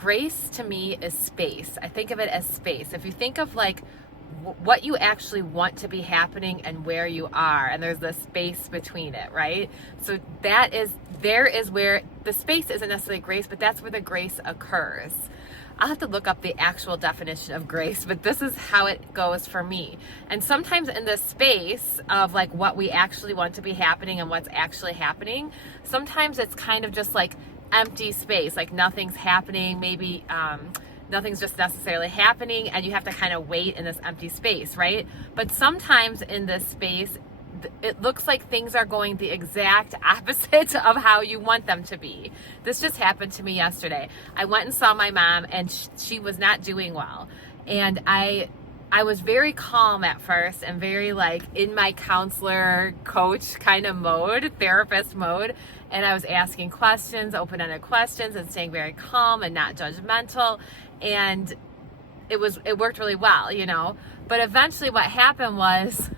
grace to me is space. I think of it as space. If you think of like what you actually want to be happening and where you are, and there's the space between it, right? So there is where the space isn't necessarily grace, but that's where the grace occurs. I'll have to look up the actual definition of grace, but this is how it goes for me. And sometimes in the space of like what we actually want to be happening and what's actually happening, sometimes it's kind of just like empty space, like nothing's happening, maybe nothing's just necessarily happening, and you have to kind of wait in this empty space, right? But sometimes in this space, it looks like things are going the exact opposite of how you want them to be. This just happened to me yesterday. I went and saw my mom, and she was not doing well. And I was very calm at first and very like in my counselor coach kind of mode, therapist mode. And I was asking questions, open-ended questions, and staying very calm and not judgmental. And it worked really well, you know. But eventually what happened was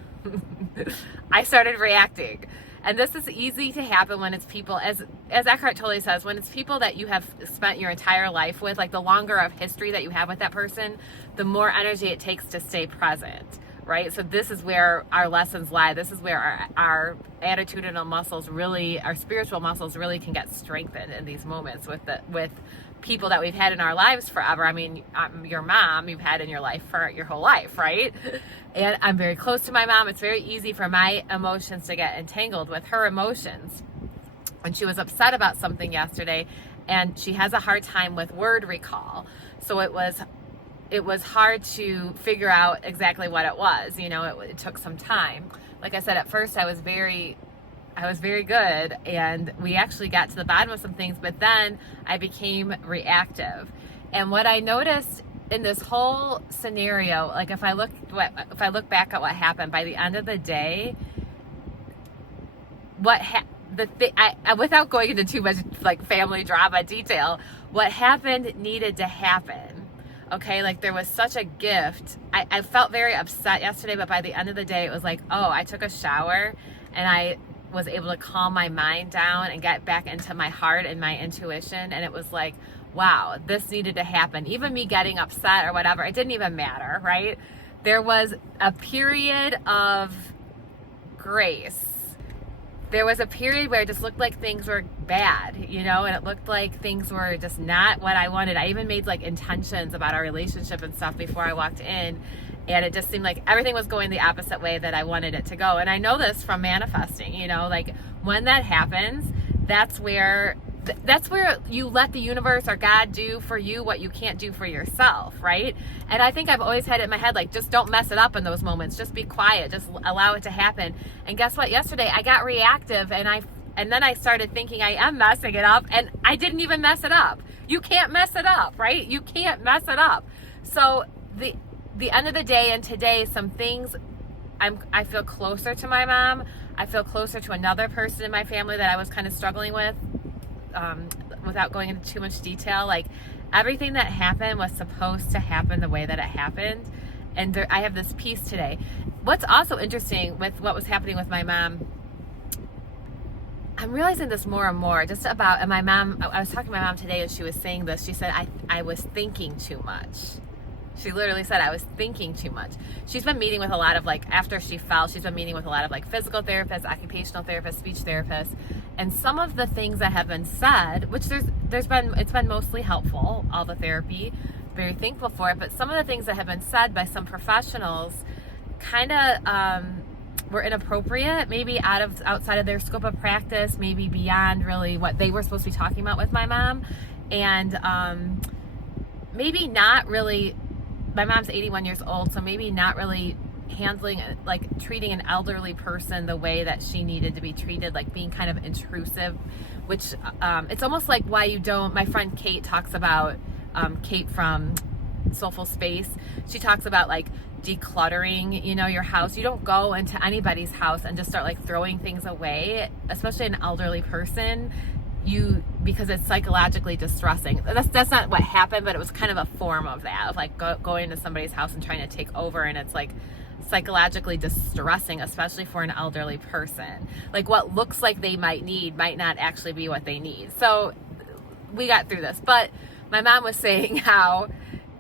I started reacting. And this is easy to happen when it's people, as Eckhart Tolle says, when it's people that you have spent your entire life with, like the longer of history that you have with that person, the more energy it takes to stay present, right? So this is where our lessons lie. This is where our attitudinal muscles really, our spiritual muscles really can get strengthened in these moments with people that we've had in our lives forever. I mean, your mom you've had in your life for your whole life, right? And I'm very close to my mom. It's very easy for my emotions to get entangled with her emotions. And she was upset about something yesterday, and she has a hard time with word recall. So it was hard to figure out exactly what it was. You know, it took some time. Like I said, at first I was very good, and we actually got to the bottom of some things, but then I became reactive. And what I noticed in this whole scenario, like if I look back at what happened, by the end of the day, without going into too much like family drama detail, what happened needed to happen. Okay, like there was such a gift. I felt very upset yesterday, but by the end of the day, it was like, oh, I took a shower and I was able to calm my mind down and get back into my heart and my intuition. And it was like, wow, this needed to happen. Even me getting upset or whatever, it didn't even matter, right? There was a period of grace. There was a period where it just looked like things were bad, you know, and it looked like things were just not what I wanted. I even made like intentions about our relationship and stuff before I walked in, and it just seemed like everything was going the opposite way that I wanted it to go. And I know this from manifesting, you know, like when that happens, that's where you let the universe or God do for you what you can't do for yourself, right? And I think I've always had it in my head, like, just don't mess it up in those moments. Just be quiet. Just allow it to happen. And guess what? Yesterday, I got reactive, and then I started thinking I am messing it up, and I didn't even mess it up. You can't mess it up, right? You can't mess it up. So the end of the day and today, some things, I feel closer to my mom. I feel closer to another person in my family that I was kind of struggling with. Without going into too much detail, like everything that happened was supposed to happen the way that it happened, and I have this peace today. What's also interesting with what was happening with my mom, I'm realizing this more and more just about, and my mom, I was talking to my mom today and she was saying this, she said I was thinking too much. She literally said I was thinking too much. She's been meeting with a lot of, like, after she fell, she's been meeting with a lot of like physical therapists, occupational therapists, speech therapists, and some of the things that have been said, which it's been mostly helpful, all the therapy, very thankful for it, but some of the things that have been said by some professionals kind of were inappropriate, maybe outside of their scope of practice, maybe beyond really what they were supposed to be talking about with my mom, and maybe not really. My mom's 81 years old, so maybe not really handling, like treating an elderly person the way that she needed to be treated, like being kind of intrusive, which it's almost like why you don't, my friend Kate talks about, Kate from Soulful Space, she talks about like decluttering, you know, your house. You don't go into anybody's house and just start like throwing things away, especially an elderly person. Because it's psychologically distressing. That's not what happened, but it was kind of a form of that, of like going to somebody's house and trying to take over, and it's like psychologically distressing, especially for an elderly person. Like what looks like they might need might not actually be what they need. So we got through this, but my mom was saying how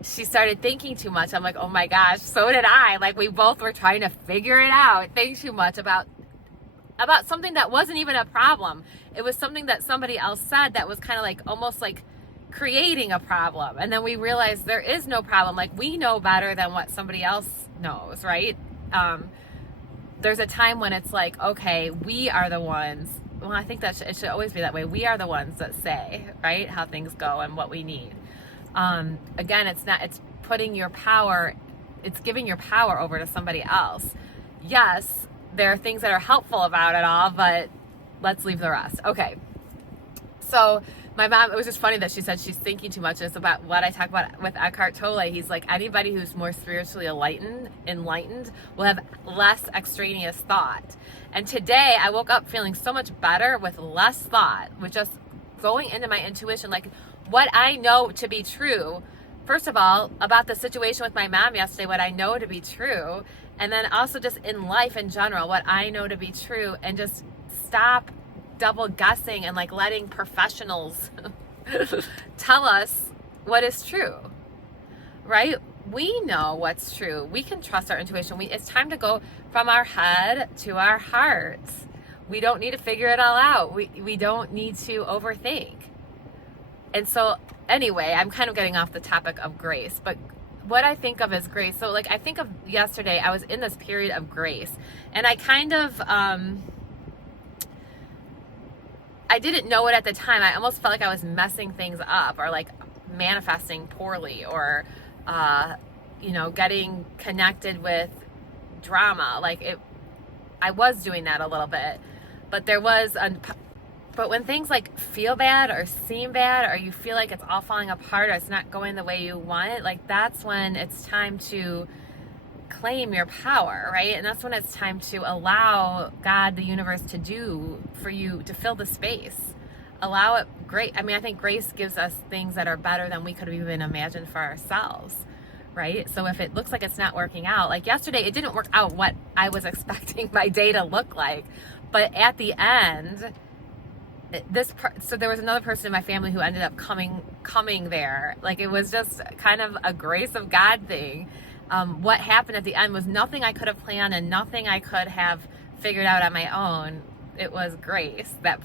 she started thinking too much. I'm like, oh my gosh, so did I. Like, we both were trying to figure it out, think too much about something that wasn't even a problem. It was something that somebody else said that was kind of like almost like creating a problem. And then we realized there is no problem. Like, we know better than what somebody else knows, right? There's a time when it's like, okay, we are the ones. Well, I think that it should always be that way. We are the ones that say, right, how things go and what we need. Again, it's putting your power, it's giving your power over to somebody else. Yes, there are things that are helpful about it all, but let's leave the rest. Okay. So my mom, it was just funny that she said she's thinking too much. It's about what I talk about with Eckhart Tolle. He's like, anybody who's more spiritually enlightened will have less extraneous thought. And today I woke up feeling so much better with less thought, with just going into my intuition, like what I know to be true. First of all, about the situation with my mom yesterday, what I know to be true. And then also just in life in general, what I know to be true, and just stop double guessing and like letting professionals tell us what is true, right? We know what's true. We can trust our intuition. It's time to go from our head to our hearts. We don't need to figure it all out. We don't need to overthink. And so anyway, I'm kind of getting off the topic of grace, but what I think of as grace. So like, I think of yesterday, I was in this period of grace, and I kind of, I didn't know it at the time. I almost felt like I was messing things up, or like manifesting poorly, or, getting connected with drama. I was doing that a little bit, but but when things like feel bad or seem bad, or you feel like it's all falling apart, or it's not going the way you want it, like that's when it's time to claim your power, right? And that's when it's time to allow God, the universe, to do for you, to fill the space. Allow it. Great. I mean, I think grace gives us things that are better than we could have even imagined for ourselves, right? So if it looks like it's not working out, like yesterday, it didn't work out what I was expecting my day to look like. But at the end, so there was another person in my family who ended up coming there. Like, it was just kind of a grace of God thing. What happened at the end was nothing I could have planned and nothing I could have figured out on my own. It was grace that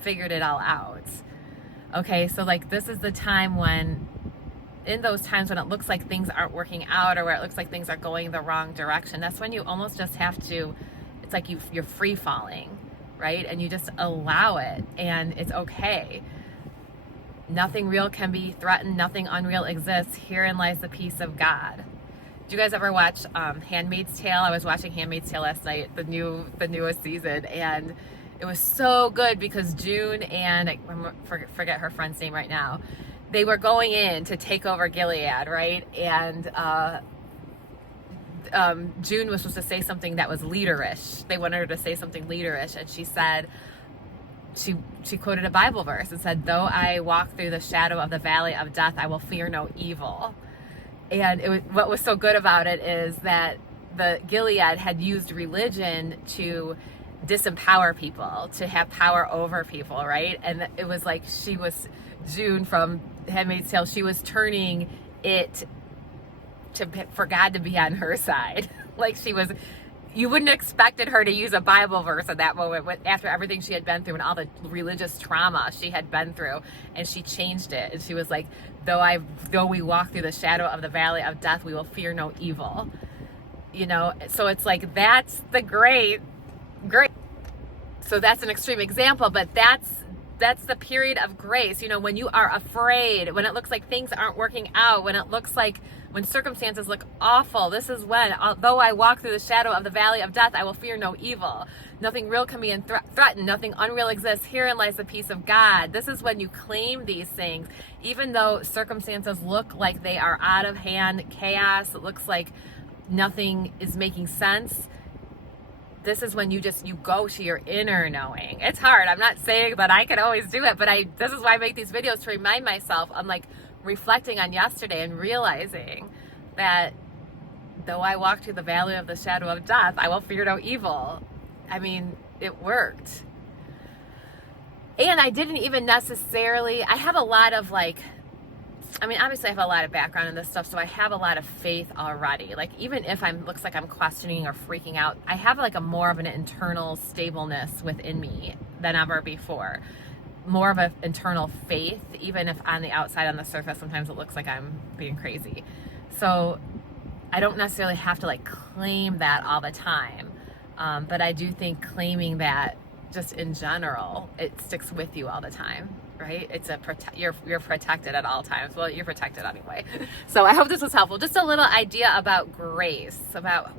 figured it all out. Okay, so like, this is the time when, in those times when it looks like things aren't working out, or where it looks like things are going the wrong direction, that's when you almost just have to, it's like you're free falling, right? And you just allow it, and it's okay. Nothing real can be threatened. Nothing unreal exists. Herein lies the peace of God. Do you guys ever watch Handmaid's Tale? I was watching Handmaid's Tale last night, the newest season, and it was so good because June and I forget her friend's name right now. They were going in to take over Gilead, right? And June was supposed to say something that was leaderish. They wanted her to say something leaderish, and she said, she quoted a Bible verse and said, "Though I walk through the shadow of the valley of death, I will fear no evil." And what was so good about it is that the Gilead had used religion to disempower people, to have power over people, right? And it was like June from Handmaid's Tale, she was turning it for God to be on her side. Like, you wouldn't have expected her to use a Bible verse at that moment after everything she had been through and all the religious trauma she had been through, and she changed it. And she was like, though we walk through the shadow of the valley of death, we will fear no evil. So it's like, that's the great. So that's an extreme example, but that's the period of grace. When you are afraid, when it looks like things aren't working out, when circumstances look awful, this is when, although I walk through the shadow of the valley of death, I will fear no evil. Nothing real can be threatened. Nothing unreal exists. Herein lies the peace of God. This is when you claim these things, even though circumstances look like they are out of hand, chaos. It looks like nothing is making sense. This is when you go to your inner knowing. It's hard. I'm not saying that I can always do it, but this is why I make these videos, to remind myself. I'm like reflecting on yesterday and realizing that though I walk through the valley of the shadow of death, I will fear no evil. I mean, it worked. And I didn't even necessarily, I have a lot of like I mean, obviously I have a lot of background in this stuff, so I have a lot of faith already. Like, even if looks like I'm questioning or freaking out, I have like a more of an internal stableness within me than ever before. More of an internal faith, even if on the outside, on the surface, sometimes it looks like I'm being crazy. So I don't necessarily have to like claim that all the time. But I do think claiming that just in general, it sticks with you all the time, right? It's you're protected at all times. Well, you're protected anyway. So I hope this was helpful. Just a little idea about grace, about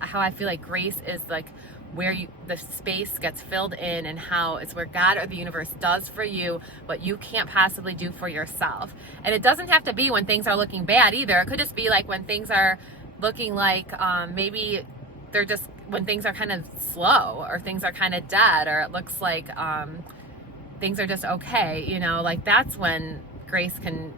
how I feel like grace is like where the space gets filled in, and how it's where God or the universe does for you what you can't possibly do for yourself. And it doesn't have to be when things are looking bad either. It could just be like when things are looking like maybe they're just when things are kind of slow, or things are kind of dead, or it looks like things are just okay, you know, like that's when grace can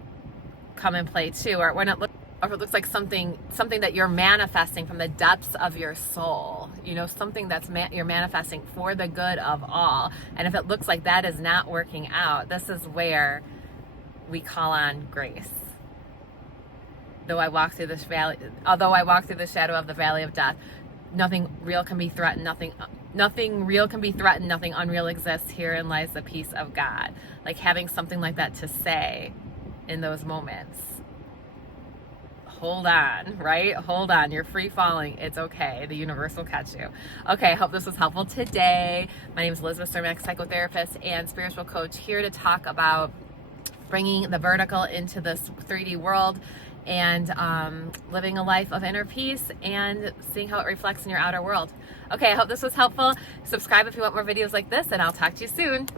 come in play too. Or when it looks like something that you're manifesting from the depths of your soul, you know, something that's you're manifesting for the good of all. And if it looks like that is not working out, this is where we call on grace. Although I walk through the shadow of the valley of death, nothing real can be threatened. Nothing real can be threatened. Nothing unreal exists. Herein lies the peace of God. Like having something like that to say in those moments. Hold on, right? Hold on. You're free falling. It's okay. The universe will catch you. Okay, I hope this was helpful today. My name is Elizabeth Cermak, psychotherapist and spiritual coach, here to talk about bringing the vertical into this 3D world, and living a life of inner peace and seeing how it reflects in your outer world. Okay, I hope this was helpful. Subscribe if you want more videos like this, and I'll talk to you soon.